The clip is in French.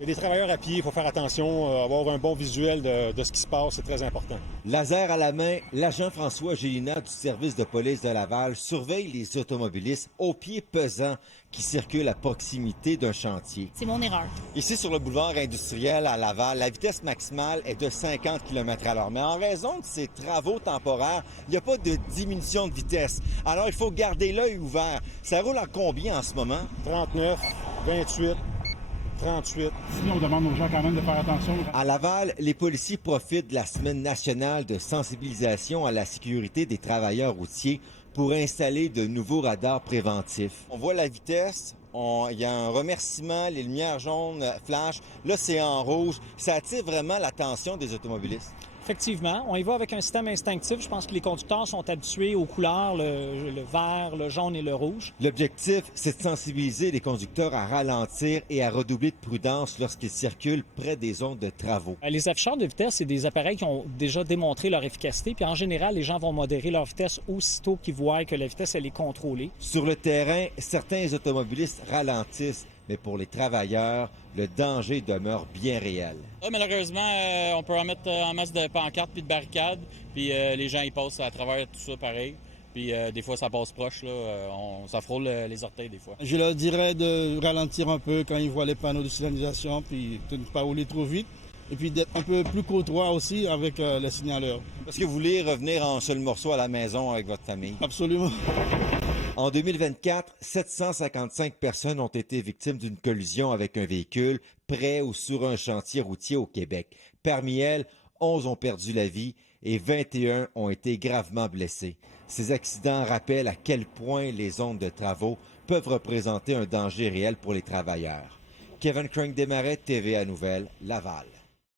Il y a des travailleurs à pied, il faut faire attention, avoir un bon visuel de ce qui se passe, c'est très important. Laser à la main, l'agent François Gélina du service de police de Laval surveille les automobilistes aux pieds pesants qui circulent à proximité d'un chantier. C'est mon erreur. Ici, sur le boulevard industriel à Laval, la vitesse maximale est de 50 km/h. Mais en raison de ces travaux temporaires, il n'y a pas de diminution de vitesse. Alors, il faut garder l'œil ouvert. Ça roule à combien en ce moment? 39, 28, 38. Sinon, on demande aux gens quand même de faire attention. À Laval, les policiers profitent de la Semaine nationale de sensibilisation à la sécurité des travailleurs routiers pour installer de nouveaux radars préventifs. On voit la vitesse, il y a un remerciement, les lumières jaunes flashent, là c'est en rouge. Ça attire vraiment l'attention des automobilistes. Effectivement, on y va avec un système instinctif. Je pense que les conducteurs sont habitués aux couleurs, le vert, le jaune et le rouge. L'objectif, c'est de sensibiliser les conducteurs à ralentir et à redoubler de prudence lorsqu'ils circulent près des zones de travaux. Les afficheurs de vitesse, c'est des appareils qui ont déjà démontré leur efficacité. Puis en général, les gens vont modérer leur vitesse aussitôt qu'ils voient que la vitesse, elle est contrôlée. Sur le terrain, certains automobilistes ralentissent. Mais pour les travailleurs, le danger demeure bien réel. Malheureusement, on peut en mettre en masse de pancartes puis de barricades, puis les gens ils passent à travers tout ça pareil. Puis des fois, ça passe proche, là, ça frôle les orteils des fois. Je leur dirais de ralentir un peu quand ils voient les panneaux de signalisation, puis de ne pas rouler trop vite. Et puis d'être un peu plus courtois aussi avec les signaleurs. Est-ce que vous voulez revenir en seul morceau à la maison avec votre famille? Absolument. En 2024, 755 personnes ont été victimes d'une collision avec un véhicule près ou sur un chantier routier au Québec. Parmi elles, 11 ont perdu la vie et 21 ont été gravement blessés. Ces accidents rappellent à quel point les zones de travaux peuvent représenter un danger réel pour les travailleurs. Kevin Crank Desmarais, TVA Nouvelles, Laval.